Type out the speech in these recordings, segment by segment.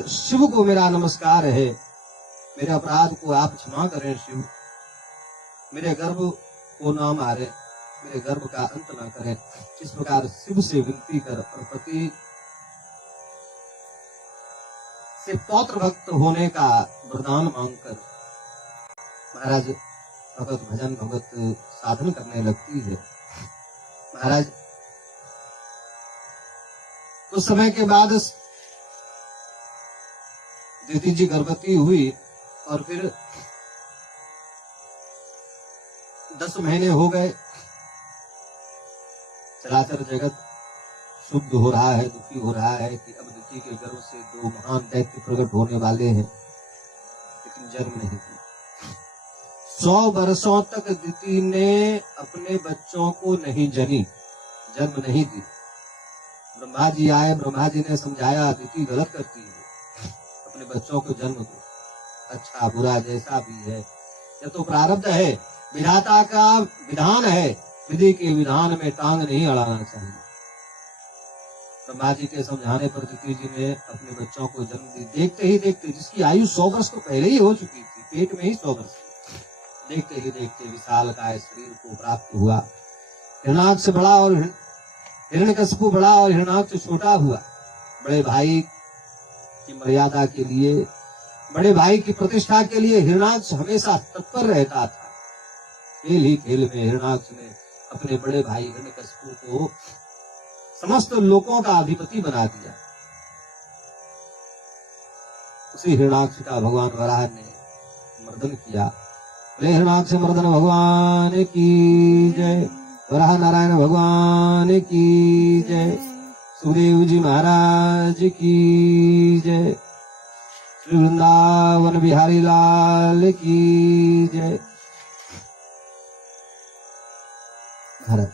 शिव को मेरा नमस्कार है, मेरे अपराध को आप क्षमा करें शिव, मेरे गर्भ को ना मारे, मेरे गर्भ का अंत ना करें। इस प्रकार शिव से विनती कर और पति से पौत्र भक्त होने का वरदान मांगकर महाराज भगवत भजन भगवत साधन करने लगती है। महाराज कुछ समय के बाद दिति जी गर्भवती हुई और फिर 10 महीने हो गए। चराचर जगत शुद्ध हो रहा है, दुखी हो रहा है कि अब दिति के गर्भ से 2 महान दैत्य प्रकट होने वाले हैं, लेकिन जन्म नहीं दी। 100 वर्षों तक दिति ने अपने बच्चों को नहीं जनी, जन्म नहीं दी। ब्रह्मा जी आए, ब्रह्मा जी ने समझाया दिति गलत करती है, अपने बच्चों को जन्म दो, अच्छा बुरा जैसा भी है, यह तो प्रारब्ध है, विधाता का विधान है, विधि के विधान में टांग नहीं अड़ाना चाहिए। ब्रह्मा जी के समझाने पर दिति जी ने अपने बच्चों को जन्म दी। देखते ही देखते, जिसकी आयु 100 वर्ष तो पहले ही हो चुकी थी, पेट में ही 100 वर्ष, देखते ही देखते विशाल काय शरीर को प्राप्त हुआ। हिरण्याक्ष बड़ा और हिरण्यकशिपु बड़ा और हिरण्याक्ष छोटा हुआ। बड़े भाई की मर्यादा के लिए, बड़े भाई की प्रतिष्ठा के लिए हिरण्याक्ष हमेशा तत्पर रहता था। खेल ही खेल में हिरण्याक्ष ने अपने बड़े भाई हिरण्यकशिपु को समस्त लोकों का अधिपति बना दिया। उसी हिरण्याक्ष का भगवान वराह ने मर्दन किया। बोले हिरण्याक्ष मर्दन भगवान की जय, वराह नारायण भगवान की जय, सुखदेव जी महाराज की जय, श्री वृंदावन बिहारी लाल की जय। महाराज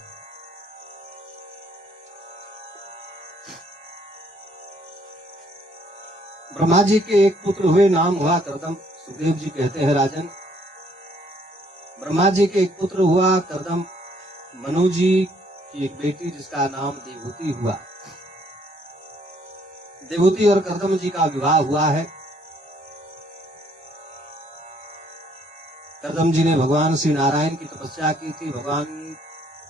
ब्रह्मा जी के एक पुत्र हुए, नाम हुआ कर्दम। सुखदेव जी कहते हैं राजन, ब्रह्मा जी के एक पुत्र हुआ कर्दम, मनु जी की एक बेटी जिसका नाम देवहूति हुआ। देवहूति और कर्दम जी का विवाह हुआ है। कर्दम जी ने भगवान श्री नारायण की तपस्या की थी, भगवान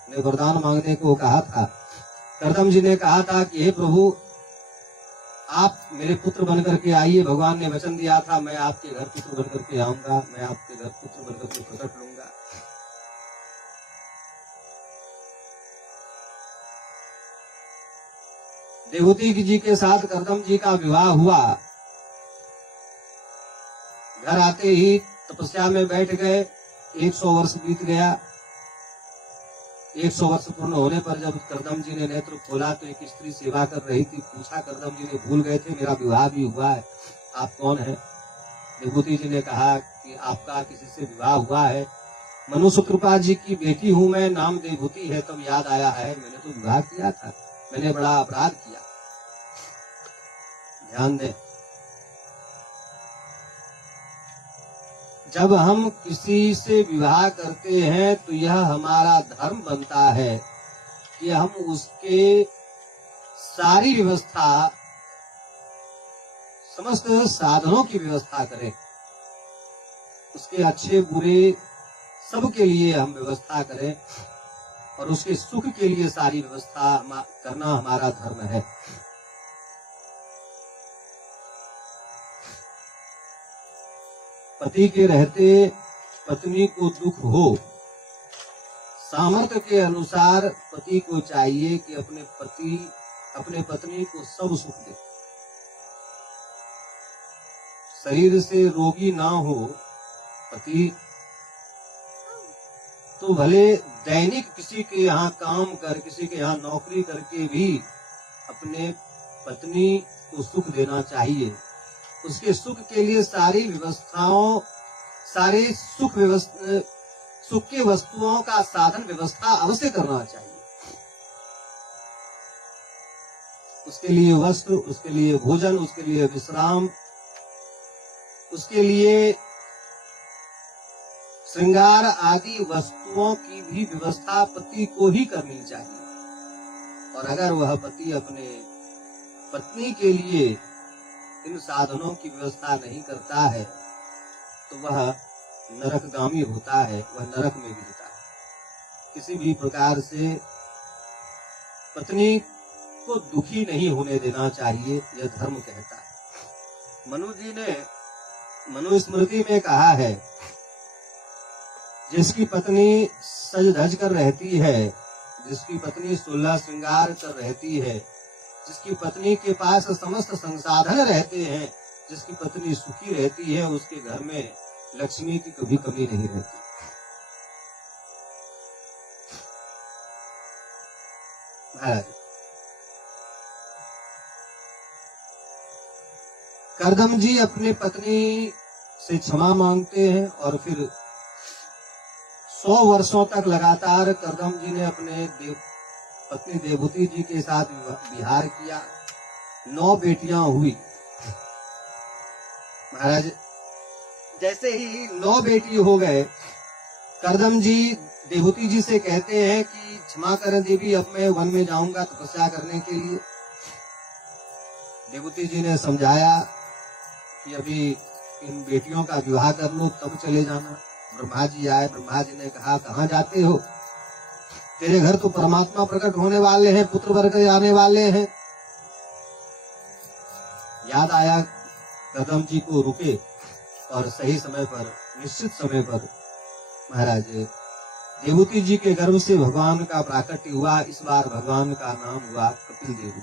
ने वरदान मांगने को कहा था। कर्दम जी ने कहा था कि हे प्रभु, आप मेरे पुत्र बनकर के आइए। भगवान ने वचन दिया था, मैं आपके घर पुत्र बनकर के आऊंगा, मैं आपके घर पुत्र बनकर के प्रकट लूंगा। देवहूति जी के साथ कर्दम जी का विवाह हुआ। घर आते ही तपस्या में बैठ गए। 100 वर्ष बीत गया। 100 वर्ष पूर्ण होने पर जब कर्दम जी ने नेत्र खोला तो एक स्त्री सेवा कर रही थी। पूछा, कर्दम जी ने भूल गए थे, मेरा विवाह भी हुआ है, आप कौन है? देवहूति जी ने कहा कि आपका किसी से विवाह हुआ है। मनुष्य कृपा जी की बेटी हूं मैं, नाम देवहूति है। तब याद आया है, मैंने तो विवाह किया था, मैंने बड़ा अपराध किया। ध्यान दें, जब हम किसी से विवाह करते हैं तो यह हमारा धर्म बनता है कि हम उसके सारी व्यवस्था, समस्त साधनों की व्यवस्था करें, उसके अच्छे बुरे सब के लिए हम व्यवस्था करें और उसके सुख के लिए सारी व्यवस्था करना हमारा धर्म है। पति के रहते पत्नी को दुख हो, सामर्थ्य के अनुसार पति को चाहिए कि अपने पत्नी को सब सुख दे। शरीर से रोगी ना हो पति तो भले दैनिक किसी के यहाँ काम कर, किसी के यहाँ नौकरी करके भी अपने पत्नी को सुख देना चाहिए। उसके सुख के लिए सारी व्यवस्थाओं, सारे सुख के वस्तुओं का साधन व्यवस्था अवश्य करना चाहिए। उसके लिए वस्त्र, उसके लिए भोजन, उसके लिए विश्राम, उसके लिए श्रृंगार आदि वस्तुओं की भी व्यवस्था पति को ही करनी चाहिए। और अगर वह पति अपने पत्नी के लिए इन साधनों की व्यवस्था नहीं करता है तो वह नरकगामी होता है, वह नरक में गिरता है। किसी भी प्रकार से पत्नी को दुखी नहीं होने देना चाहिए, यह धर्म कहता है। मनु जी ने मनुस्मृति में कहा है, जिसकी पत्नी सज धज कर रहती है, जिसकी पत्नी 16 श्रृंगार कर रहती है, जिसकी पत्नी के पास समस्त संसाधन रहते हैं, जिसकी पत्नी सुखी रहती है, उसके घर में लक्ष्मी की कभी कमी नहीं रहती। महाराज करदम जी अपनी पत्नी से क्षमा मांगते हैं और फिर 100 वर्षों तक लगातार करदम जी ने अपने पत्नी देवहूति जी के साथ विहार किया। 9 बेटियां हुई। महाराज जैसे ही 9 बेटी हो गए, करदम जी देवहूति जी से कहते हैं कि क्षमा करें देवी, अब मैं वन में जाऊंगा तपस्या करने के लिए। देवहूति जी ने समझाया कि अभी इन बेटियों का विवाह कर लो तब चले जाना। ब्रह्मा जी आए, ब्रह्मा जी ने कहा कहाँ जाते हो, तेरे घर तो परमात्मा प्रकट होने वाले हैं, पुत्र वर्ग आने वाले हैं। याद आया, करदम जी को रुके और सही समय पर, निश्चित समय पर महाराज देवहूति जी के गर्भ से भगवान का प्राकट्य हुआ। इस बार भगवान का नाम हुआ कपिल देव जी।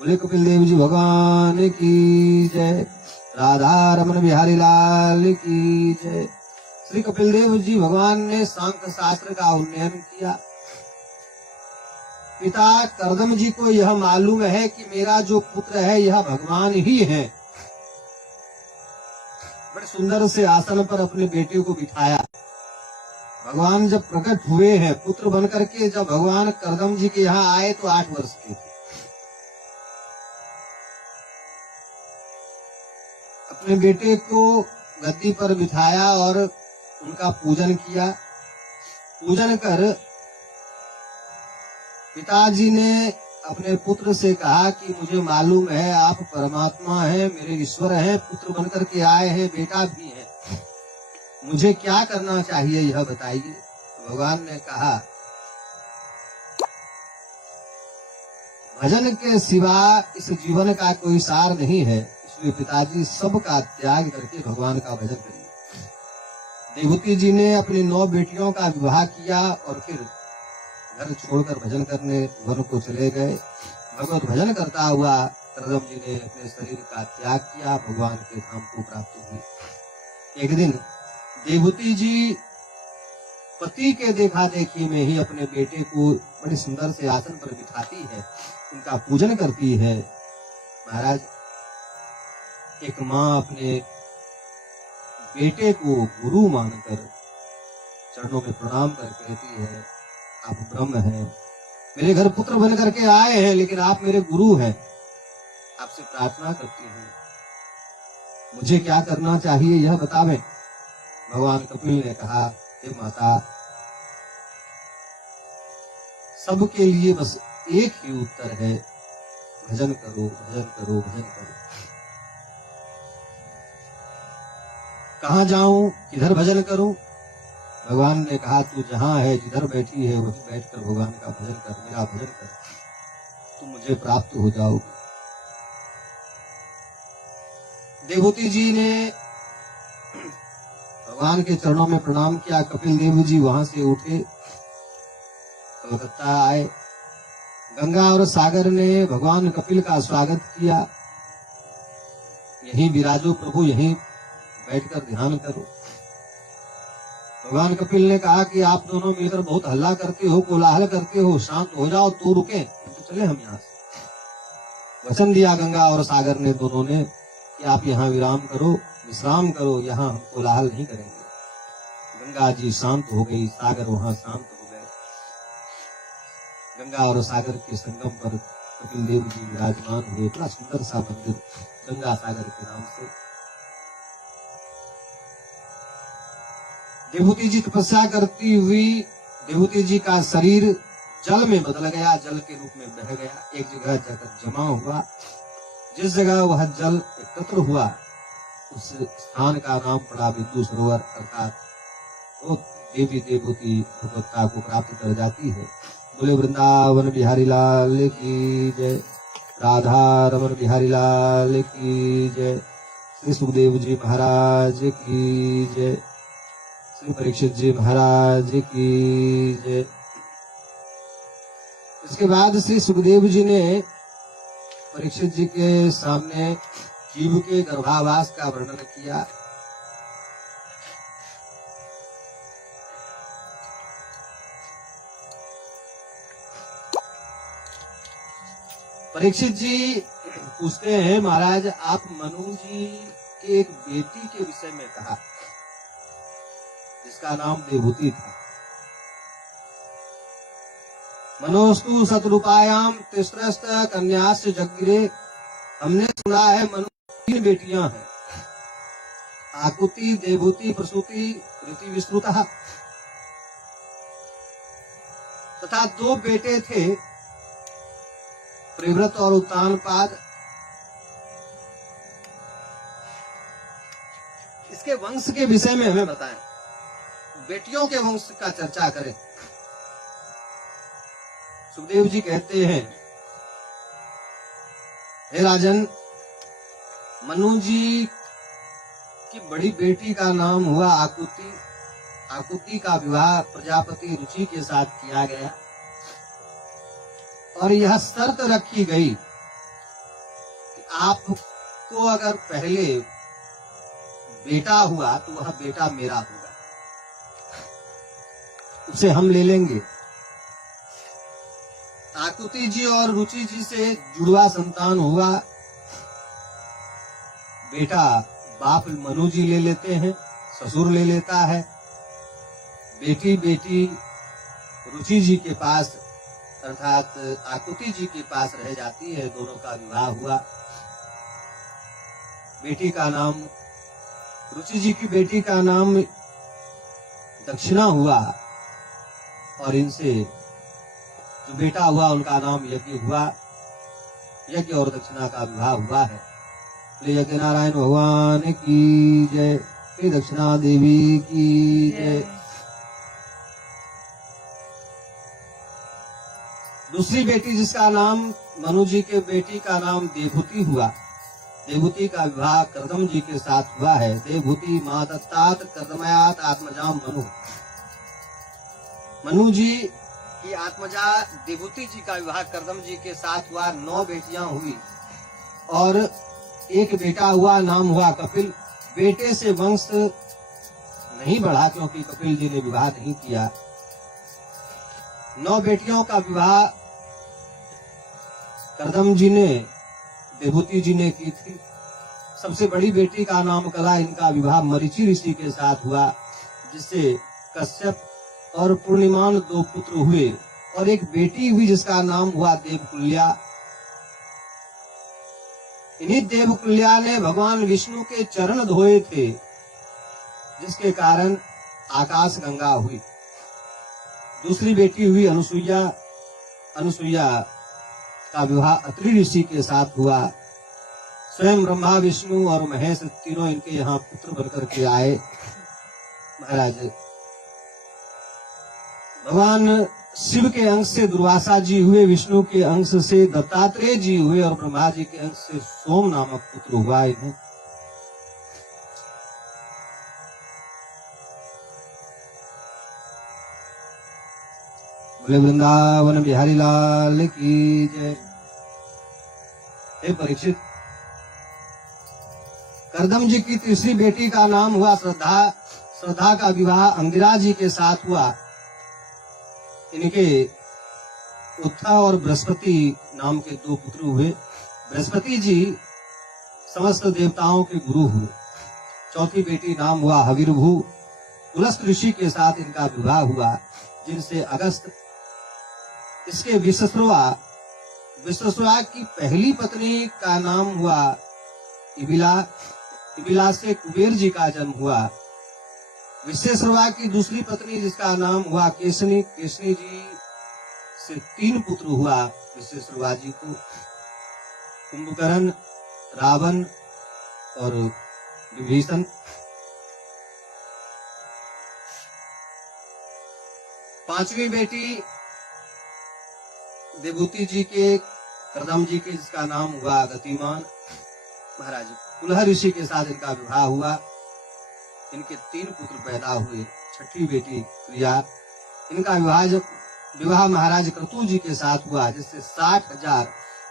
बोले कपिल देव जी भगवान की जय, राधा रमन बिहारी लाल की जय। श्री कपिल देव जी भगवान ने सांख्य शास्त्र का उन्नयन किया। पिता करदम जी को यह मालूम है कि मेरा जो पुत्र है यह भगवान ही है। बड़े सुंदर से आसन पर अपने बेटे को बिठाया। भगवान जब प्रकट हुए हैं पुत्र बनकर के, जब भगवान करदम जी के यहाँ आए तो 8 वर्ष के थे। अपने बेटे को गद्दी पर बिठाया और उनका पूजन किया। पूजन कर पिताजी ने अपने पुत्र से कहा कि मुझे मालूम है आप परमात्मा हैं, मेरे ईश्वर हैं, पुत्र बनकर के आए हैं, बेटा भी है, मुझे क्या करना चाहिए यह बताइए। भगवान ने कहा भजन के सिवा इस जीवन का कोई सार नहीं है, इसलिए पिताजी सबका त्याग करके भगवान का भजन करिए। देवहूति जी ने अपनी 9 बेटियों का विवाह किया और फिर घर छोड़कर भजन करने वन को चले गए। भगवत भजन करता हुआ करदम जी ने अपने शरीर का त्याग किया, भगवान के धाम को प्राप्त हुए। एक दिन देवहूति जी पति के देखा देखी में ही अपने बेटे को बड़े सुंदर से आसन पर बिठाती है, उनका पूजन करती है। महाराज एक माँ अपने बेटे को गुरु मानकर चरणों में प्रणाम कर कहती है आप ब्रह्म हैं, मेरे घर पुत्र बन करके आए हैं, लेकिन आप मेरे गुरु हैं, आपसे प्रार्थना करती हूँ मुझे क्या करना चाहिए यह बतावें। भगवान कपिल ने कहा हे माता, सबके लिए बस एक ही उत्तर है, भजन करो भजन करो भजन करो। कहाँ जाऊं, किधर भजन करूं? भगवान ने कहा तू जहां है, जिधर बैठी है वहीं बैठकर भगवान का भजन कर, मेरा भजन कर, तू मुझे प्राप्त हो जाओगी। देवहूति जी ने भगवान के चरणों में प्रणाम किया। कपिल देव जी वहां से उठे, कलकत्ता आए। गंगा और सागर ने भगवान कपिल का स्वागत किया। यहीं विराजो प्रभु, यहीं बैठकर ध्यान करो। भगवान कपिल ने कहा कि आप दोनों मिलकर बहुत हल्ला करते हो, कोलाहल करते हो, शांत हो जाओ तो रुके, तो चले हम यहाँ से। वचन दिया गंगा और सागर ने दोनों ने कि आप यहाँ विराम करो, विश्राम करो, यहाँ हम कोलाहल नहीं करेंगे। गंगा जी शांत हो गई, सागर वहां शांत हो गए। गंगा और सागर के संगम पर कपिल देव जी विराजमान हुए। बड़ा सुंदर सा मंदिर गंगा सागर के नाम से। देवहूति जी तपस्या करती हुई, देवहूति जी का शरीर जल में बदल गया, जल के रूप में बह गया, एक जगह जाकर जमा हुआ। जिस जगह वह जल एकत्र हुआ उस स्थान का नाम पड़ा बिंदु सरोवर, अर्थात वो देवी देवती भगवत्ता को प्राप्त कर जाती है। बोले वृंदावन बिहारी लाल की जय, राधा रमन बिहारी लाल की जय, श्री सुखदेव जी महाराज की जय, श्री परीक्षित जी महाराज की जय। इसके बाद श्री सुखदेव जी ने परीक्षित जी के सामने जीव के गर्भावास का वर्णन किया। परीक्षित जी पूछते हैं, महाराज आप मनु जी की एक बेटी के विषय में कहा जिसका नाम देवहूति था। मनोस्तु शतरूपायाम तिस्रस्त कन्यास्य जगगिरे। हमने सुना है मनु 3 बेटियां हैं, आकुति, देवहूति, प्रसूति, ऋति विस्तृतः, तथा 2 बेटे थे, प्रिव्रत और उत्तानपाद। इसके वंश के विषय में हमें बताएं, बेटियों के वंश का चर्चा करें। सुखदेव जी कहते हैं, हे राजन, मनु जी की बड़ी बेटी का नाम हुआ आकुति। आकुति का विवाह प्रजापति रुचि के साथ किया गया और यह शर्त रखी गई कि आपको अगर पहले बेटा हुआ तो वह बेटा मेरा होगा, उसे हम ले लेंगे। आकुति जी और रुचि जी से जुड़वा संतान हुआ, बेटा बाप मनु जी ले लेते हैं, ससुर ले लेता है, बेटी रुचि जी के पास अर्थात आकुति जी के पास रह जाती है। दोनों का विवाह हुआ। बेटी का नाम, रुचि जी की बेटी का नाम दक्षिणा हुआ और इनसे जो बेटा हुआ उनका नाम यज्ञ हुआ। यज्ञ और दक्षिणा का विवाह हुआ है। यज्ञ नारायण भगवान की जय, श्री दक्षिणा देवी की जय। दूसरी बेटी जिसका नाम मनु जी के बेटी का नाम देवहूति हुआ। देवहूति का विवाह कर्दम जी के साथ हुआ है। देवहूति मातत्तात कर्दमयात आत्मजाम मनु। मनु जी की आत्मजा देवहूति जी का विवाह कर्दम जी के साथ हुआ। 9 बेटियां हुई और एक बेटा हुआ, नाम हुआ कपिल। बेटे से वंश नहीं बढ़ा क्योंकि कपिल जी ने विवाह नहीं किया। 9 बेटियों का विवाह कर्दम जी ने देवहूति जी ने की थी। सबसे बड़ी बेटी का नाम कला, इनका विवाह मरीचि ऋषि के साथ हुआ, जिससे कश्यप और पूर्णिमान 2 पुत्र हुए और एक बेटी हुई जिसका नाम हुआ देवकुल्या। इन्हीं देवकुल्या ने भगवान विष्णु के चरण धोए थे, जिसके कारण आकाश गंगा हुई। दूसरी बेटी हुई अनुसुईया। अनुसुईया का विवाह अत्रि ऋषि के साथ हुआ। स्वयं ब्रह्मा, विष्णु और महेश तीनों इनके यहाँ पुत्र बनकर के आए। महाराज भगवान शिव के अंश से दुर्वासा जी हुए, विष्णु के अंश से दत्तात्रेय जी हुए और ब्रह्मा जी के अंश से सोम नामक पुत्र हुआ इन्हें। बोले वृंदावन बिहारी लाल की जय। हे परीक्षित, कर्दम जी की तीसरी बेटी का नाम हुआ श्रद्धा। श्रद्धा का विवाह अंगिरा जी के साथ हुआ। इनके उत्था और बृहस्पति नाम के 2 पुत्र हुए। बृहस्पति जी समस्त देवताओं के गुरु हुए। चौथी बेटी नाम हुआ हविर्भू। पुलस्त ऋषि के साथ इनका विवाह हुआ, जिनसे अगस्त। इसके विश्वश्रवा की पहली पत्नी का नाम हुआ इबिला। इबिला से कुबेर जी का जन्म हुआ। विश्वश्रवा की दूसरी पत्नी जिसका नाम हुआ केशनी। केशनी जी से 3 पुत्र हुआ विश्वश्रवा जी को। कुंभकर्ण, रावण और विभीषण। पांचवी बेटी देवहूति जी के, करदम जी के, जिसका नाम हुआ गतिमान। महाराज कुलह ऋषि के साथ इनका विवाह हुआ। इनके 3 पुत्र पैदा हुए। छठी बेटी प्रिया, इनका विवाह महाराज क्रतु जी के साथ हुआ, जिससे 60,000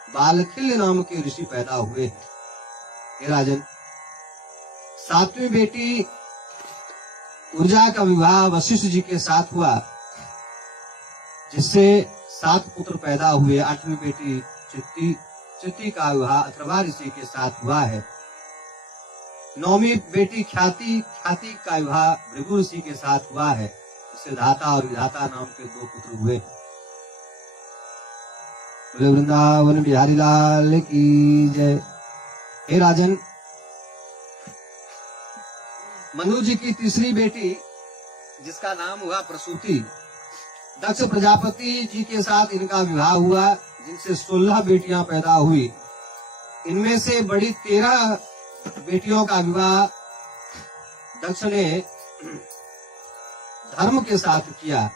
बालखिल्य नाम के ऋषि पैदा हुए। हे राजन, 7वीं बेटी ऊर्जा का विवाह वशिष्ठ जी के साथ हुआ, जिससे 7 पुत्र पैदा हुए। 8वीं बेटी चित्ती का विवाह अथर्वा ऋषि के साथ हुआ है। 9वीं बेटी ख्याति का विवाह भृगु ऋषि के साथ हुआ है, जिससे धाता और विधाता नाम के 2 पुत्र हुए। बोले वृंदावन बिहारी लाल की जय। हे राजन, मनु जी की तीसरी बेटी, जिसका नाम हुआ प्रसूति, दक्ष प्रजापति जी के साथ इनका विवाह हुआ, जिनसे 16 बेटियां पैदा हुई। इनमें से बड़ी 13 बेटियों का विवाह दक्ष ने धर्म के साथ किया।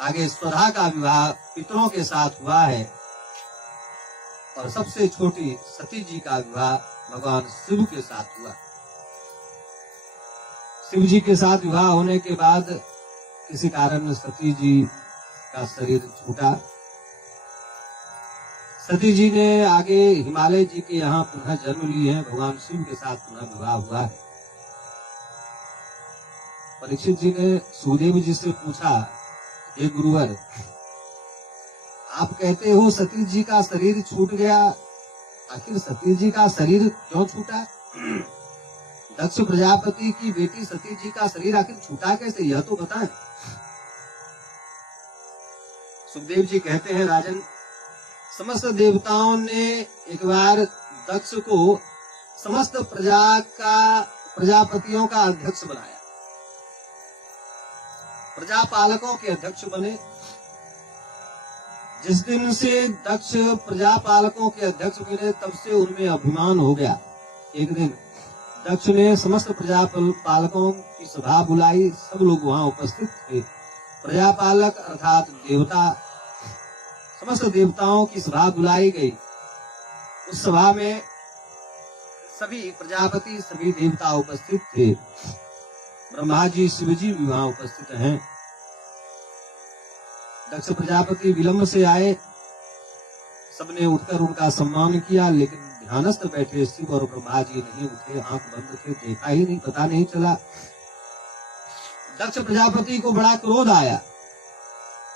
आगे स्वधा का विवाह पितरों के साथ हुआ है, और सबसे छोटी सती जी का विवाह भगवान शिव के साथ हुआ। शिव जी के साथ विवाह होने के बाद किसी कारण सती जी का शरीर छूटा। सती जी ने आगे हिमालय जी के यहाँ पुनः जन्म लिए हैं। भगवान शिव के साथ पुनः विवाह हुआ है। परीक्षित जी ने सुखदेव जी से पूछा, हे गुरुवर, आप कहते हो सती जी का शरीर छूट गया, आखिर सती जी का शरीर क्यों छूटा? दक्ष प्रजापति की बेटी सती जी का शरीर आखिर छूटा कैसे, यह तो बताएं। सुखदेव जी कहते हैं, राजन, समस्त देवताओं ने एक बार दक्ष को समस्त प्रजापतियों का अध्यक्ष बनाया, प्रजापालकों के अध्यक्ष बने। जिस दिन से दक्ष प्रजापालकों के अध्यक्ष बने, तब से उनमें अभिमान हो गया। एक दिन दक्ष ने समस्त प्रजापालकों की सभा बुलाई। सब लोग वहां उपस्थित थे। प्रजापालक अर्थात देवता, समस्त देवताओं की सभा बुलाई गई। उस सभा में सभी प्रजापति, सभी देवता उपस्थित थे। ब्रह्मा जी, शिव जी भी वहां उपस्थित हैं। दक्ष प्रजापति विलंब से आए। सबने उठकर उनका सम्मान किया, लेकिन ध्यानस्थ बैठे शिव और ब्रह्मा जी नहीं उठे, आंख बंद थे, देखा ही नहीं, पता नहीं चला। दक्ष प्रजापति को बड़ा क्रोध आया।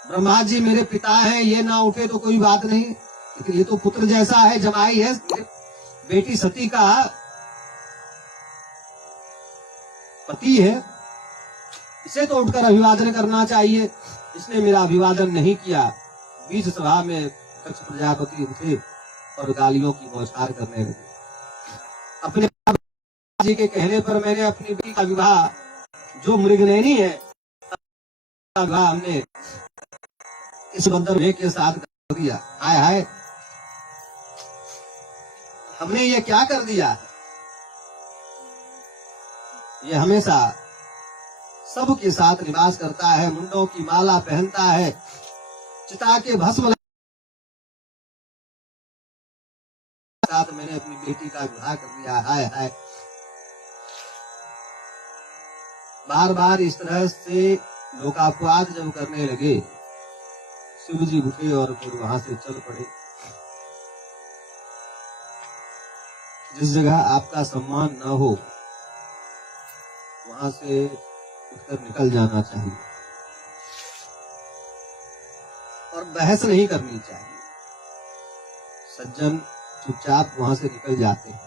ब्रह्मा जी मेरे पिता हैं, ये ना उठे तो कोई बात नहीं, लेकिन ये तो पुत्र जैसा है, जमाई है, बेटी सती का पति है, इसे तो उठकर अभिवादन करना चाहिए। इसने मेरा अभिवादन नहीं किया। बीच सभा में दक्ष प्रजापति उठे और गालियों की बौछार करने लगे। अपने जी के कहने पर मैंने अपनी बेटी का विवाह, जो मृगनयनी है, विवाह हमने इस बंदर के साथ कर दिया। हाय हाय, हमने ये क्या कर दिया? ये हमेशा सबके साथ निवास करता है, मुंडों की माला पहनता है, चिता के भस्म साथ मैंने अपनी बेटी का विवाह कर दिया। हाय हाय, बार बार इस तरह से लोकापवाद जब करने लगे, शिव जी उठे और फिर वहां से चल पड़े। जिस जगह आपका सम्मान न हो, वहां से उठकर निकल जाना चाहिए और बहस नहीं करनी चाहिए। सज्जन चुपचाप वहां से निकल जाते हैं।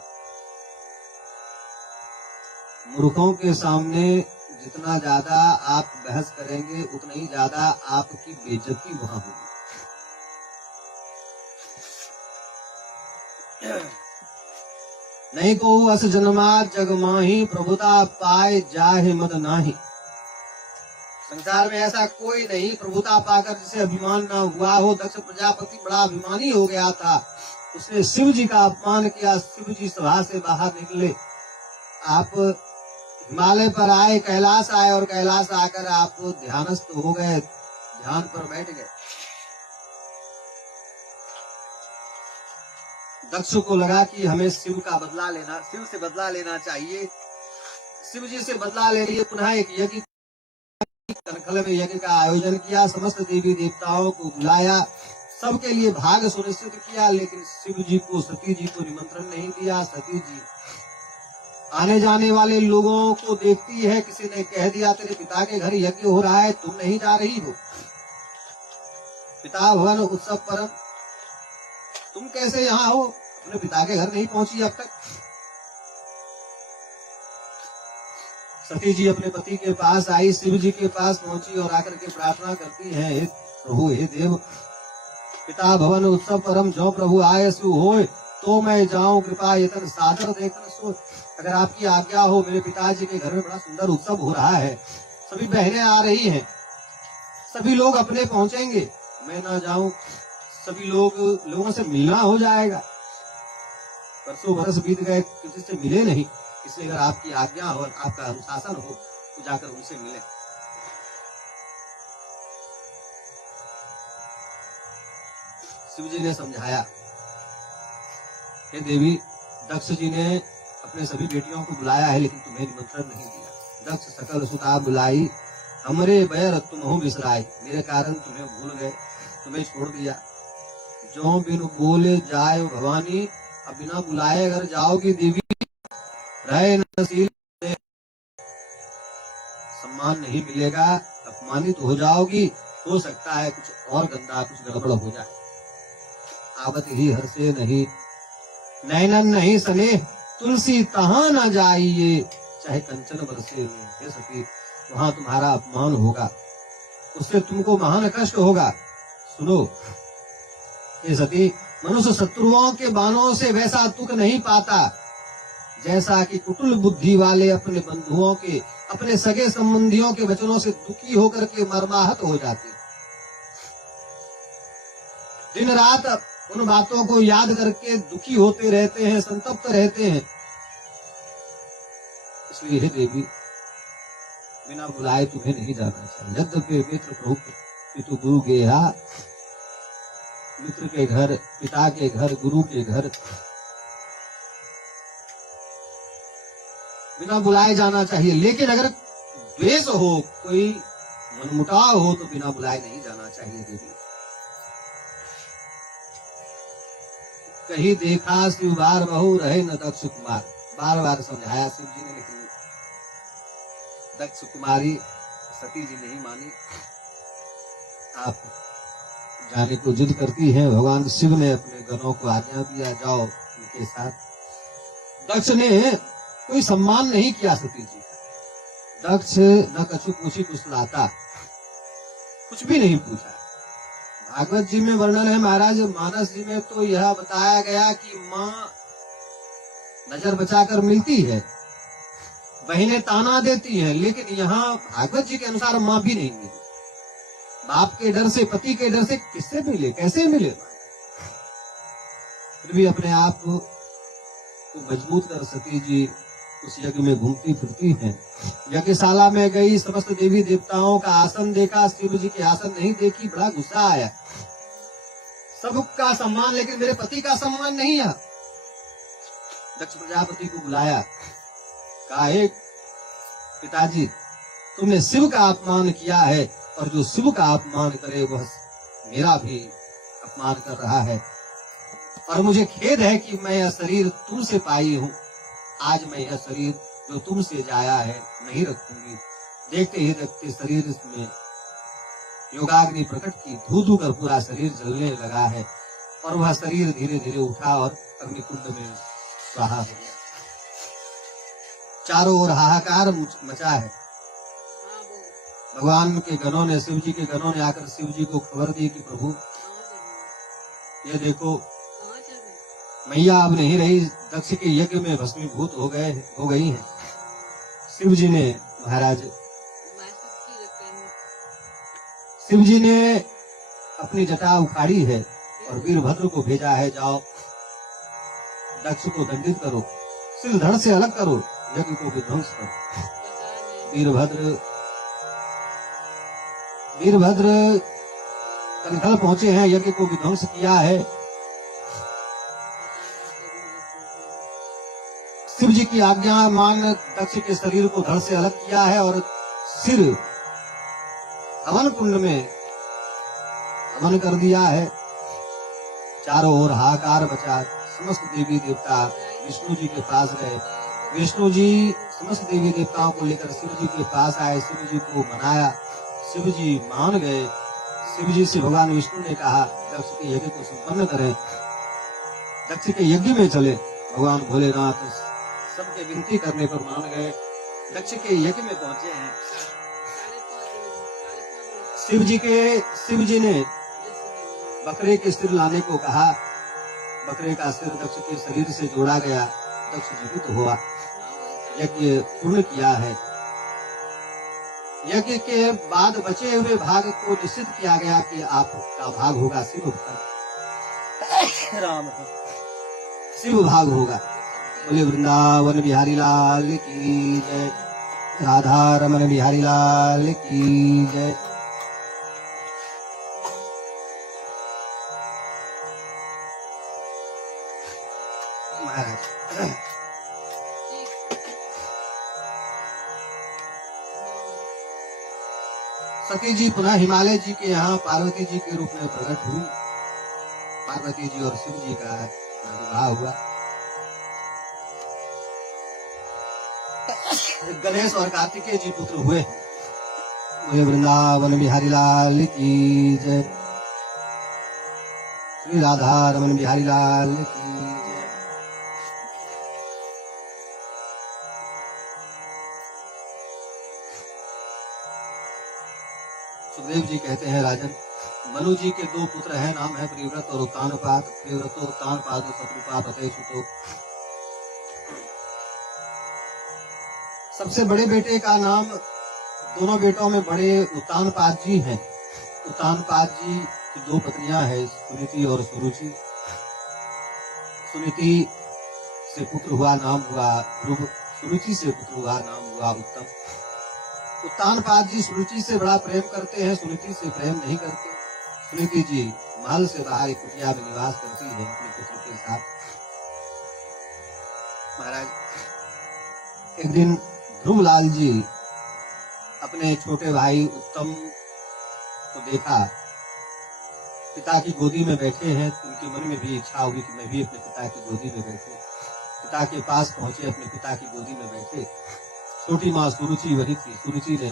मूर्खों के सामने जितना ज्यादा आप बहस करेंगे, उतना ही ज्यादा आपकी बेइज्जती वहां होगी। नहीं को अस जन्मा जग माही, प्रभुता पाए जाहे मद नाही। संसार में ऐसा कोई नहीं प्रभुता पाकर जिसे अभिमान ना हुआ हो। दक्ष प्रजापति बड़ा अभिमानी हो गया था। उसने शिव जी का अपमान किया। शिव जी सभा से बाहर निकले। आप हिमालय पर आए, कैलाश आए और कैलाश आकर आप ध्यानस्थ हो गए, ध्यान पर बैठ गए। दक्ष को लगा कि हमें शिव से बदला लेना चाहिए। शिव जी से बदला लेने के लिए पुनः एक यज्ञ, कनखल में यज्ञ का आयोजन किया। समस्त देवी देवताओं को बुलाया, सबके लिए भाग सुनिश्चित किया, लेकिन शिव जी को, सती जी को निमंत्रण नहीं दिया। सती जी आने जाने वाले लोगों को देखती है। किसी ने कह दिया तेरे पिता के घर यज्ञ हो रहा है, तुम नहीं जा रही हो। पिता भवन उत्सव परम, तुम कैसे यहाँ हो? अपने पिता के घर नहीं पहुंची अब तक। सती जी अपने पति के पास आई, शिव जी के पास पहुंची और आकर के प्रार्थना करती है, हे प्रभु, हे देव, पिता भवन उत्सव परम, जो प्रभु आए सु होए, तो मैं जाऊं कृपा यतन सादर देखकर सो। अगर आपकी आज्ञा हो, मेरे पिताजी के घर में बड़ा सुंदर उत्सव हो रहा है, सभी बहनें आ रही हैं, सभी लोग अपने पहुंचेंगे, मैं ना जाऊं, सभी लोगों से मिलना हो जाएगा। बरसों बरस बीत गए, किसी से मिले नहीं। इसलिए अगर आपकी आज्ञा हो, आपका अनुशासन हो, तो जाकर उनसे मिले। शिव जी ने समझाया, हे देवी, दक्ष जी ने अपने सभी बेटियों को बुलाया है, लेकिन तुम्हें निमंत्रण नहीं दिया। दक्ष सकल सुता बुलाई, हमरे बैर तुम हो बिसराई। मेरे कारण तुम्हें भूल गए, तुम्हें छोड़ दिया। जो बिन बोले जाए भवानी, अब बिना बुलाए अगर जाओगी देवी, रहे नसील, सम्मान नहीं मिलेगा, अपमानित हो जाओगी। हो सकता है कुछ और गंदा, कुछ गड़बड़ हो जाए। आवत ही हर से नहीं, नैनन नहीं सने, तुलसी तहां न जाइए, चाहे कंचन बरसे हुए। हे सती, वहां तुम्हारा अपमान होगा, उससे तुमको महान कष्ट होगा। सुनो हे सती, मनुष्य शत्रुओं के बाणों से वैसा दुख नहीं पाता, जैसा कि कुटिल बुद्धि वाले अपने बंधुओं के, अपने सगे संबंधियों के वचनों से दुखी होकर के मर्माहत हो जाते। दिन रात उन बातों को याद करके दुखी होते रहते हैं, संतप्त रहते हैं। इसलिए हे देवी, बिना बुलाए तुम्हें नहीं जाना चाहिए। यद्यपि मित्र प्रभु पितु गुरु गेहा, मित्र के घर, पिता के घर, गुरु के घर बिना बुलाए जाना चाहिए। लेकिन अगर द्वेष हो, कोई मनमुटाव हो, तो बिना बुलाए नहीं जाना चाहिए देवी। कहीं देखा शिव बार बहु, रहे न दक्ष कुमार। बार बार समझाया शिव जी ने, लेकिन दक्ष कुमारी सती जी नहीं मानी। आप जाने को जिद करती हैं। भगवान शिव ने अपने गणों को आज्ञा दिया, जाओ उनके साथ। दक्ष ने कोई सम्मान नहीं किया सती जी का। दक्ष न कछु पूछी कुशलाता, कुछ भी नहीं पूछा। भागवत जी में वर्णन है महाराज, मानस जी में तो यह बताया गया कि माँ नजर बचाकर मिलती है, बहनें ताना देती हैं, लेकिन यहाँ भागवत जी के अनुसार माँ भी नहीं मिली। बाप के डर से, पति के डर से किससे मिले, कैसे मिले? फिर भी अपने आप को मजबूत कर सती जी उस यज्ञ में घूमती फिरती हैं। यज्ञशाला में गई, समस्त देवी देवताओं का आसन देखा, शिव जी के आसन नहीं देखी, बड़ा गुस्सा आया। सबका सम्मान, लेकिन मेरे पति का सम्मान नहीं है। दक्ष प्रजापति को बुलाया, कहा, हे पिताजी, तुमने शिव का अपमान किया है, और जो शिव का अपमान करे वह मेरा भी अपमान कर रहा है, और मुझे खेद है कि मैं यह शरीर तुमसे पाई हूँ। आज मैं यह शरीर जो तुमसे जाया है नहीं रखूंगी। देखते ही देखते शरीर में योगाग्नि प्रकट की, धू धू कर पूरा शरीर जलने लगा है, और वह शरीर धीरे धीरे उठा और अग्निकुंड में स्वाहा हो गया। चारों ओर हाहाकार मचा है। भगवान के गणों ने, शिव जी के गणों ने आकर शिव जी को खबर दी कि प्रभु, ये देखो मैया अब नहीं रही, दक्ष के यज्ञ में भस्मीभूत हो गई हैं। शिव जी ने, महाराज शिव जी ने अपनी जटा उखाड़ी है और वीरभद्र को भेजा है, जाओ दक्ष को दंडित करो, सिर धड़ से अलग करो, यज्ञ को विध्वंस करो। वीरभद्र कनखल पहुंचे हैं, यज्ञ को विध्वंस किया है। शिव जी की आज्ञा मान दक्ष के शरीर को धड़ से अलग किया है और सिर हवन कुंड में हवन कर दिया है। चारों ओर हाहाकार बचा। समस्त देवी देवता विष्णु जी के पास गए। विष्णु जी समस्त देवी देवताओं को लेकर शिव जी के पास आए, शिव जी को मनाया, शिव जी मान गए। शिव जी से भगवान विष्णु ने कहा दक्ष के यज्ञ को संपन्न करें। दक्ष के यज्ञ में चले। भगवान भोलेनाथ सबके विनती करने पर मान गए, दक्ष के यज्ञ में पहुंचे हैं। शिव जी ने बकरे के सिर लाने को कहा। बकरे का सिर दक्ष के शरीर से जोड़ा गया, दक्ष जीवित हुआ। यज्ञ पूर्ण किया है। यज्ञ के बाद बचे हुए भाग को निश्चित किया गया कि आपका भाग होगा शिव राम शिव भाग होगा। बोले वृंदावन बिहारी लाल की जय, राधा रमन बिहारी लाल की जय। सती जी पुनः हिमालय जी के यहाँ पार्वती जी के रूप में प्रकट हुई। पार्वती जी और शिव जी का विवाह हुआ। गणेश और कार्तिकेय जी पुत्र हुए। बोले वृंदावन बिहारी लाल की जय, श्री राधा रमन बिहारी लाल की जय। सुखदेव जी कहते हैं राजन, मनु जी के दो पुत्र हैं, नाम है प्रिव्रत और उत्तानपाद। प्रिव्रतो उत्तानपाद शत्रुपा पते सुतो। सबसे बड़े बेटे का नाम, दोनों बेटों में बड़े उत्तानपाद जी हैं। उत्तानपाद जी की दो पत्नियां हैं, सुनीति और सुरुचि। सुनीति से पुत्र हुआ, नाम हुआ ध्रुव। सुरुचि से पुत्र हुआ, नाम हुआ उत्तम। उत्तानपाद जी सुरुचि से बड़ा प्रेम करते हैं, सुनीति से प्रेम नहीं करते। सुनीति जी महल से बाहर एक कुटिया में निवास करती है अपने पुत्र के साथ। महाराज एक दिन ध्रुवलाल जी अपने छोटे भाई उत्तम को देखा, पिता की गोदी में बैठे हैं। उनके मन में भी इच्छा हुई कि मैं भी अपने पिता की गोदी में बैठूं। पिता के पास पहुंचे, अपने पिता की गोदी में बैठे। छोटी माँ सुरुचि वही थी। सुरुचि ने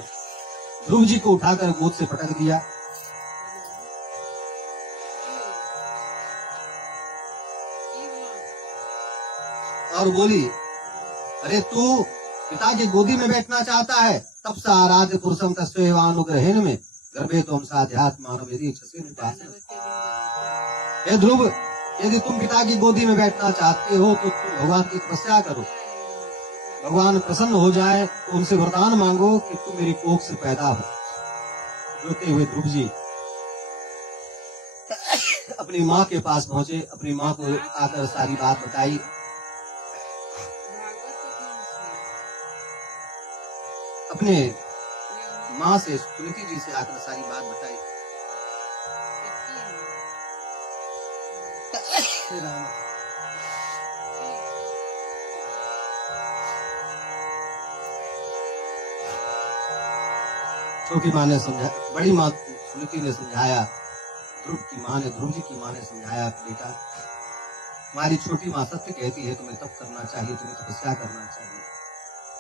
ध्रुव जी को उठाकर गोद से पटक दिया। और बोली, अरे तू पिता की गोदी में बैठना चाहता है, तब सा आराध्य पुरुषम तस्वेवानुग्रहेण में गर्भे तुम साध्यात्मानम यदि इच्छसे निपासन। हे ध्रुव, यदि तुम पिता की गोदी में बैठना चाहते हो तो तुम भगवान की तपस्या करो। भगवान प्रसन्न हो जाए तो उनसे वरदान मांगो कि तुम मेरी कोख से पैदा हो। रोते हुए ध्रुव जी अपनी माँ के पास पहुंचे, अपनी माँ को आकर सारी बात बताई। अपने माँ से, सुनीति जी से आकर सारी बात बताई। छोटी माँ ने समझा, बड़ी माँ सुनीति ने समझाया। ध्रुव जी की माँ ने समझाया, बेटा हमारी छोटी माँ सत्य कहती है, तुम्हें तप करना चाहिए, तुम्हें तपस्या करना चाहिए।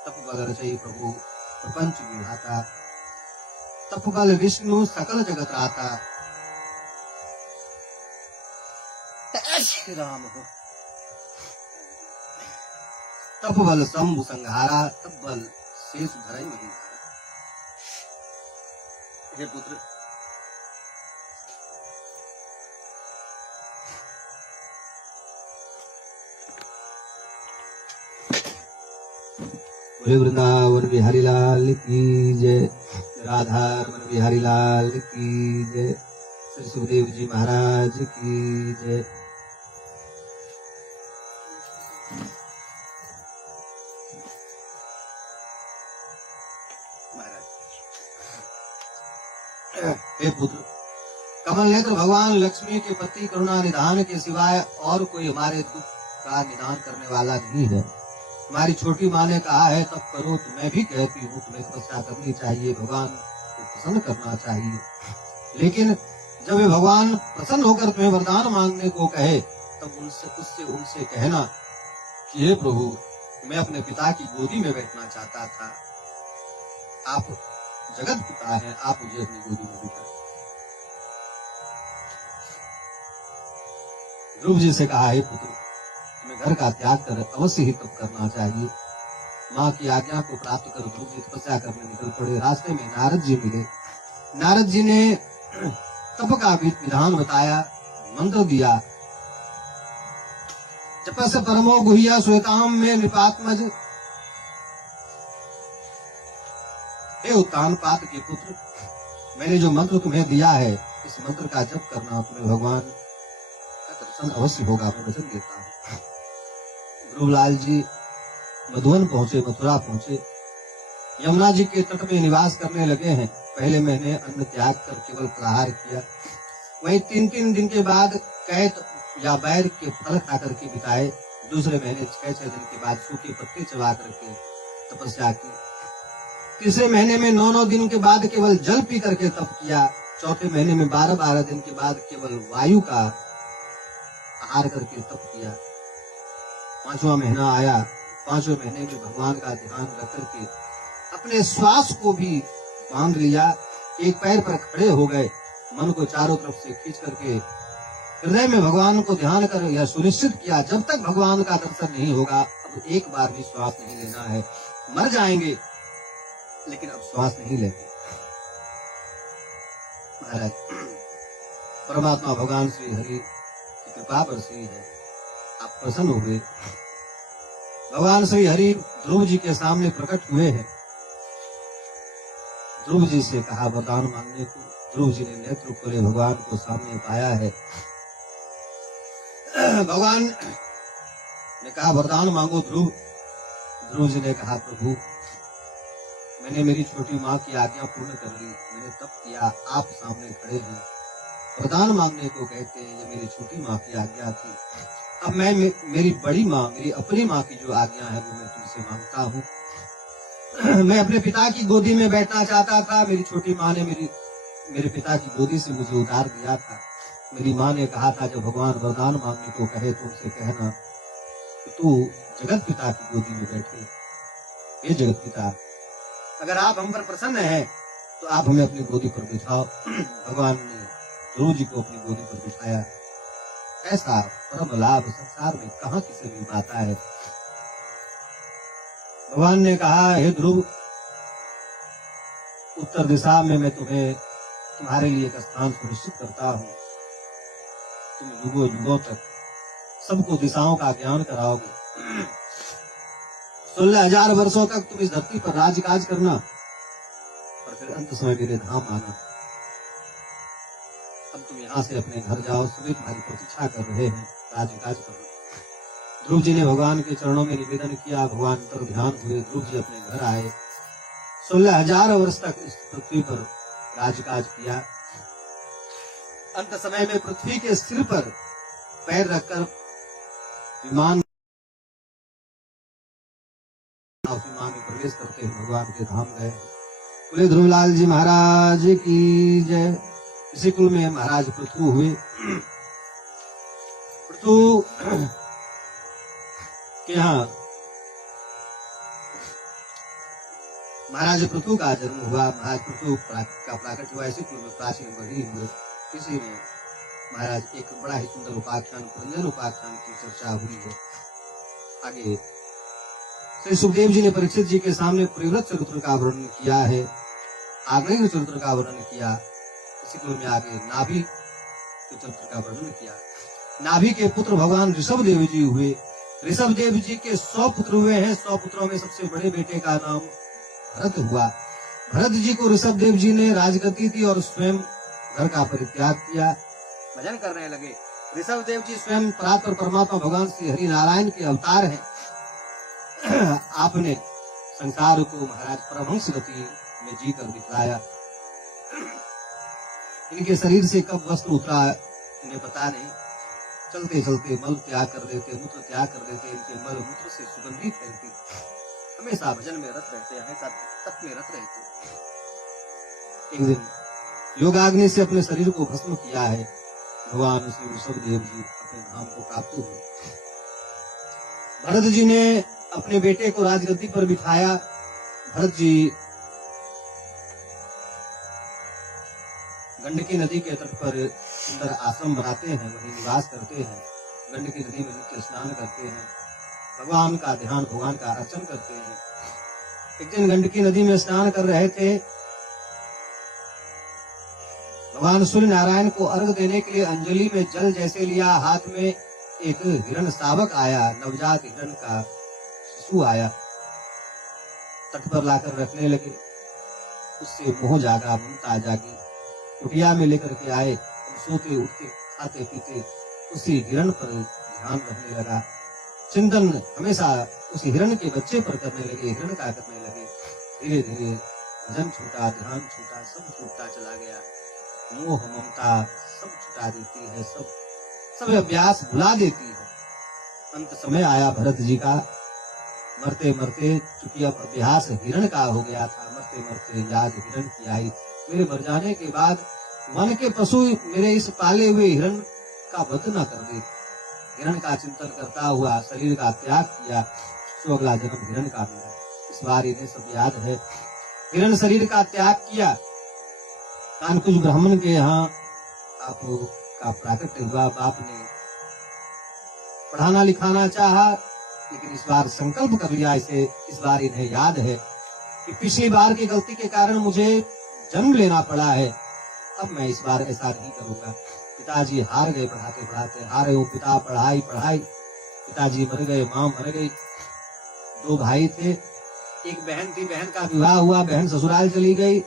तप बल रचयि प्रभु प्रपंच विधाता, तप बल विष्णु सकल जगत राता। राम हो। तप बल शंभु संहारा, तप बल शेष धरई नहीं। हे पुत्र, बोले वृंदावन बिहारी लाल की जय, राधा रमन बिहारी लाल की जय, श्री सुखदेव जी महाराज की जय। हे पुत्र, कमल नेत्र भगवान लक्ष्मी के प्रति करुणा निधान के सिवाय और कोई हमारे दुख का निदान करने वाला नहीं है। तुम्हारी छोटी माँ ने कहा है तब करो, तो मैं भी कहती हूँ तुम्हें तपस्या करनी चाहिए, भगवान को प्रसन्न करना चाहिए। लेकिन जब वे भगवान प्रसन्न होकर तुम्हें वरदान मांगने को कहे तब उनसे कहना कि हे प्रभु, मैं अपने पिता की गोदी में बैठना चाहता था। आप जगत पिता हैं, आप मुझे अपनी गोदी में बिठाएं। ध्रुव जी से कहा, हे पुत्र, तुम्हें घर का त्याग कर अवश्य ही तप करना चाहिए। माँ की आज्ञा को प्राप्त कर ध्रुव जी तपस्या करने निकल पड़े। रास्ते में नारद जी मिले। नारद जी ने तप का विधान बताया, मंत्र दिया। जपस परमो गुह्या श्वेताम में नृपात्मज, हे उत्तानपाद के पुत्र, मैंने जो मंत्र तुम्हें दिया है, इस मंत्र का जप करना, तुम्हें भगवान का दर्शन अवश्य होगा, मैं वचन देता हूँ। ध्रुवलाल जी मधुवन पहुंचे, मथुरा पहुंचे, यमुना जी के तट में निवास करने लगे हैं। पहले महीने अन्न त्याग कर केवल फलाहार किया। वहीं 3-3 दिन के बाद कैत या बैर के फल खा करके बिताए। दूसरे महीने 6-6 दिन के बाद सूखे पत्ते चबा करके तपस्या की। तीसरे महीने में 9-9 दिन के बाद केवल जल पी करके तप किया। चौथे महीने में 12-12 दिन के बाद केवल वायु का आहार करके तप किया। 5वां महीना आया। 5वें महीने में भगवान का ध्यान रख करके अपने श्वास को भी बांध लिया। एक पैर पर खड़े हो गए, मन को चारों तरफ से खींच करके हृदय में भगवान को ध्यान कर यह सुनिश्चित किया, जब तक भगवान का दर्शन नहीं होगा अब एक बार भी श्वास नहीं लेना है। मर जाएंगे लेकिन अब श्वास नहीं लेंगे। महाराज, परमात्मा भगवान श्री हरि की कृपा बरसी है, आप प्रसन्न हो गए। भगवान श्री हरि ध्रुव जी के सामने प्रकट हुए हैं। ध्रुव जी से कहा वरदान मांगने को। ध्रुव जी ने नेत्र खोले, भगवान को सामने पाया है। भगवान ने कहा वरदान मांगो ध्रुव। ध्रुव जी ने कहा प्रभु, मैंने मेरी छोटी माँ की आज्ञा पूर्ण कर ली, मैंने तप किया, आप सामने खड़े हैं, वरदान मांगने को कहते हैं, ये मेरी छोटी माँ की आज्ञा थी। अब मैं मेरी बड़ी माँ, मेरी अपनी माँ की जो आज्ञा है वो मैं तुमसे मांगता हूँ। मैं अपने पिता की गोदी में बैठना चाहता था। मेरी छोटी माँ ने मेरे पिता की गोदी से मुझे उतार दिया था। मेरी माँ ने कहा था जब भगवान वरदान मांगने को कहे तो उनसे कहना कि तू जगत पिता की गोदी में बैठे। ये जगत पिता, अगर आप हम पर प्रसन्न हैं तो आप हमें अपनी गोदी पर बिठाओ। भगवान ने ध्रुव जी को अपनी गोदी पर बिठाया। ऐसा परम लाभ संसार में कहाँ किसे मिल पाता है। भगवान ने कहा, हे ध्रुव, उत्तर दिशा में मैं तुम्हारे लिए एक स्थान सुनिश्चित करता हूँ। तुम युगों युगों तक सबको दिशाओं का ज्ञान कराओगे। 16,000 वर्षों तक तुम इस धरती पर राजकाज करना और फिर अंत समय मेरे धाम आना। अब तुम यहाँ से अपने घर जाओ, सभी तुम्हारी प्रतीक्षा कर रहे हैं, राजकाज करना। ध्रुव जी ने भगवान के चरणों में निवेदन किया। भगवान पर ध्यान हुए। ध्रुव जी अपने घर आए। 16,000 वर्ष तक इस पृथ्वी पर राजकाज किया। अंत समय में पृथ्वी के सिर पर पैर रखकर विमान में प्रवेश करते हुए भगवान के धाम गए। बोले ध्रुवलाल जी महाराज की जय। इसी कुल में महाराज पृथु हुए। पृथु के यहाँ महाराज पृथु का जन्म हुआ। महाराज पृथु का प्राकट हुआ। इसी कुल में प्राचीन बड़ी हुए। इसी में महाराज एक बड़ा ही सुंदर उपाख्यान, पुरंजन उपाख्यान की चर्चा हुई है। आगे श्री सुखदेव जी ने परीक्षित जी के सामने प्रियव्रत चरित्र का वर्णन किया है, आग्नेय चरित्र का वर्णन किया। इसी कुल में आगे नाभि के चरित्र का वर्णन किया। नाभि के पुत्र भगवान ऋषभ देव जी हुए। ऋषभ देव जी के 100 पुत्र हुए हैं। 100 पुत्रों में सबसे बड़े बेटे का नाम भरत हुआ। भरत जी को ऋषभ देव जी ने राजगद्दी दी और स्वयं घर का परित्याग किया, भजन करने लगे। ऋषभ देव जी स्वयं परात्पर परमात्मा भगवान श्री हरि नारायण के अवतार हैं। आपने संसार को महाराज परमहंस गति में जी कर दिखलाया। इनके शरीर से कब वस्त्र उतरा इन्हें पता नहीं। चलते चलते मल त्याग कर देते, मूत्र त्याग कर देते। इनके मल मूत्र से सुगंधी फैलती। हमेशा भजन में रत रहते, हमेशा तप में रत रहते। एक दिन योगाग्नि से अपने शरीर को भस्म किया है भगवान श्री ऋषभदेव जी अपने धाम को प्राप्त हुए। भरत जी ने अपने बेटे को राजगद्दी पर बिठाया। भरत जी गंडकी नदी के तट पर सुंदर आश्रम बनाते हैं, वहीं निवास करते हैं। गंडकी नदी में नित्य स्नान करते हैं, भगवान का ध्यान, भगवान का अर्चन करते हैं। एक दिन गंडकी नदी में स्नान कर रहे थे। भगवान सूर्य नारायण को अर्घ देने के लिए अंजलि में जल जैसे लिया, हाथ में एक हिरण शावक आया, नवजात हिरण का शिशु आया। तट पर लाकर रखने लगे। उससे मोह जागा, ममता जागी। कुटिया में लेकर के आए। सोते उठते खाते पीते उसी हिरण पर ध्यान रखने लगा। चिंतन हमेशा उस हिरण के बच्चे पर करने लगे, हिरण का करने लगे। धीरे धीरे भजन छूटा, ध्यान छूटा, सब छूटता चला गया। मोह ममता सब छुटा देती है, सब अभ्यास भुला देती है। अंत समय आया भरत जी का। मरते मरते, चूंकि अब अभ्यास हिरण का हो गया था, मरते मरते याद हिरण की आई। मेरे मर जाने के बाद वन के पशु मेरे इस पाले हुए हिरण का वध न कर दे। हिरण का चिंतन करता हुआ शरीर का त्याग किया, तो अगला जन्म हिरण का मिला। इस बार इन्हें सब याद है। हिरण शरीर का त्याग किया। कानकुज ब्राह्मण के यहाँ आपका प्राकट्य हुआ। बाप ने पढ़ाना लिखाना चाहा, लेकिन इस बार संकल्प कर लिया इसे। इस बार इन्हें याद है कि पिछली बार की गलती के कारण मुझे जन्म लेना पड़ा है, अब मैं इस बार ऐसा नहीं करूंगा। पिताजी हार गए, पढ़ाते पढ़ाते हारे हो। पिता पढ़ाई, पिताजी मर गए, माँ मर गई। 2 भाई थे, एक बहन थी, बहन का विवाह हुआ, बहन ससुराल चली गई।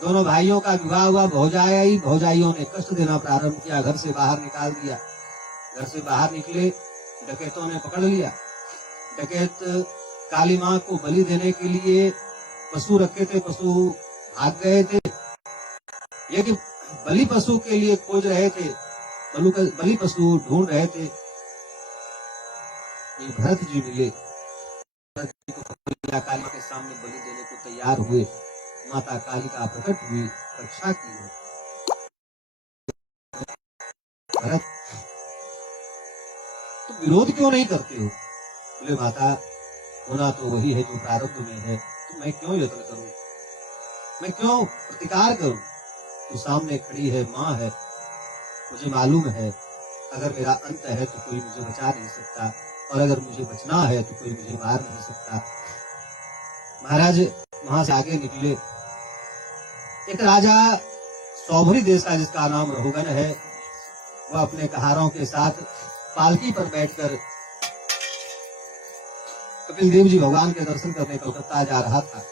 दोनों भाइयों का विवाह हुआ, भौजाई आई। भौजाइयों ने कष्ट देना प्रारंभ किया, घर से बाहर निकाल दिया। घर से बाहर निकले, डकैतों ने पकड़ लिया। डकैत काली माँ को बलि देने के लिए पशु रखे थे, पशु भाग गए थे। ये कि बलि पशु के लिए खोज रहे थे, बलि पशु ढूंढ रहे थे। ये भरत जी मिले। भरत जी को काली के सामने बलि देने को तैयार हुए। माता काली का प्रकट हुई, रक्षा की है। भरत, तो विरोध क्यों नहीं करते हो? बोले माता, होना तो वही है जो प्रारब्ध में है, तो मैं क्यों यत्न करूं, मैं क्यों प्रतिकार करूं? तो सामने खड़ी है, माँ है। मुझे मालूम है अगर मेरा अंत है तो कोई मुझे बचा नहीं सकता, और अगर मुझे बचना है तो कोई मुझे मार नहीं सकता। महाराज वहां से आगे निकले। एक राजा सौभरी देश का, जिसका नाम रहुगन है, वह अपने कहारों के साथ पालकी पर बैठकर कपिल देव जी भगवान के दर्शन करने कलकत्ता जा रहा था।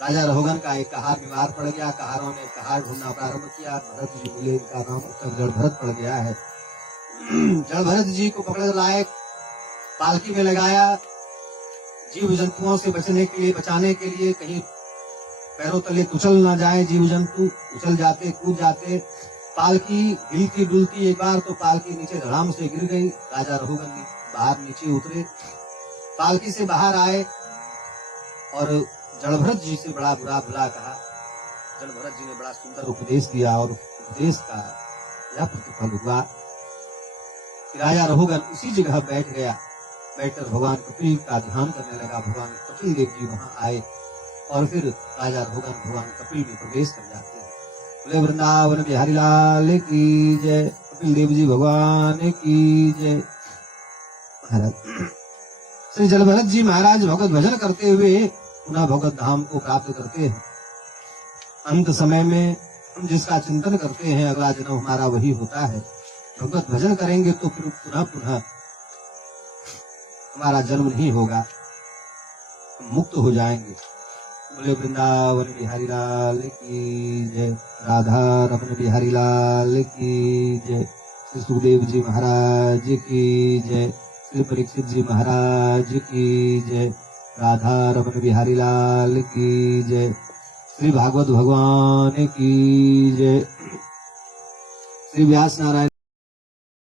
राजा रहुगन का एक कहार बीमार पड़ गया। कहारों ने कहार ढूंढना प्रारंभ किया। भरत जी मिले, इनका नाम अब तक जड़ भरत पड़ गया है। जड़ भरत जी को पकड़ लाए, पालकी में लगाया। जीव जंतुओं से बचाने के लिए कहीं पैरों तले कुचल ना जाए जीव जंतु, उछल जाते, कूद जाते। पालकी हिलती डुलती, एक बार तो पालकी नीचे धड़ाम से गिर गई। राजा रहुगन बाहर नीचे उतरे, पालकी से बाहर आए और जड़भरत जी से बड़ा बुरा भला कहा। जड़भरत जी ने बड़ा सुंदर उपदेश दिया, और उपदेश का यह प्रतिफल हुआ कि राजा रहुगन उसी जगह बैठ गया। बैठकर भगवान कपिल का ध्यान करने लगा। भगवान कपिल देव जी वहां आए, और फिर राजा रहुगन भगवान कपिल में प्रवेश कर जाते हैं। बोले वृंदावन बिहारी लाल की जय, कपिल देव जी भगवान की जय। महाराज श्री जलभरत जी महाराज भगवत भजन करते हुए पुनः भगवत धाम को प्राप्त करते हैं। अंत समय में हम जिसका चिंतन करते हैं, अगला जन्म हमारा वही होता है। भगवत भजन करेंगे तो फिर पुनः पुनः हमारा जन्म नहीं होगा, हम मुक्त हो जाएंगे। बोले वृंदावन बिहारी लाल की जय, राधा रमन बिहारी लाल की जय, श्री सुखदेव जी महाराज की जय, श्री परीक्षित जी महाराज की जय, राधा रमन बिहारी लाल की जय, श्री भागवत भगवान की जय। श्री व्यास नारायण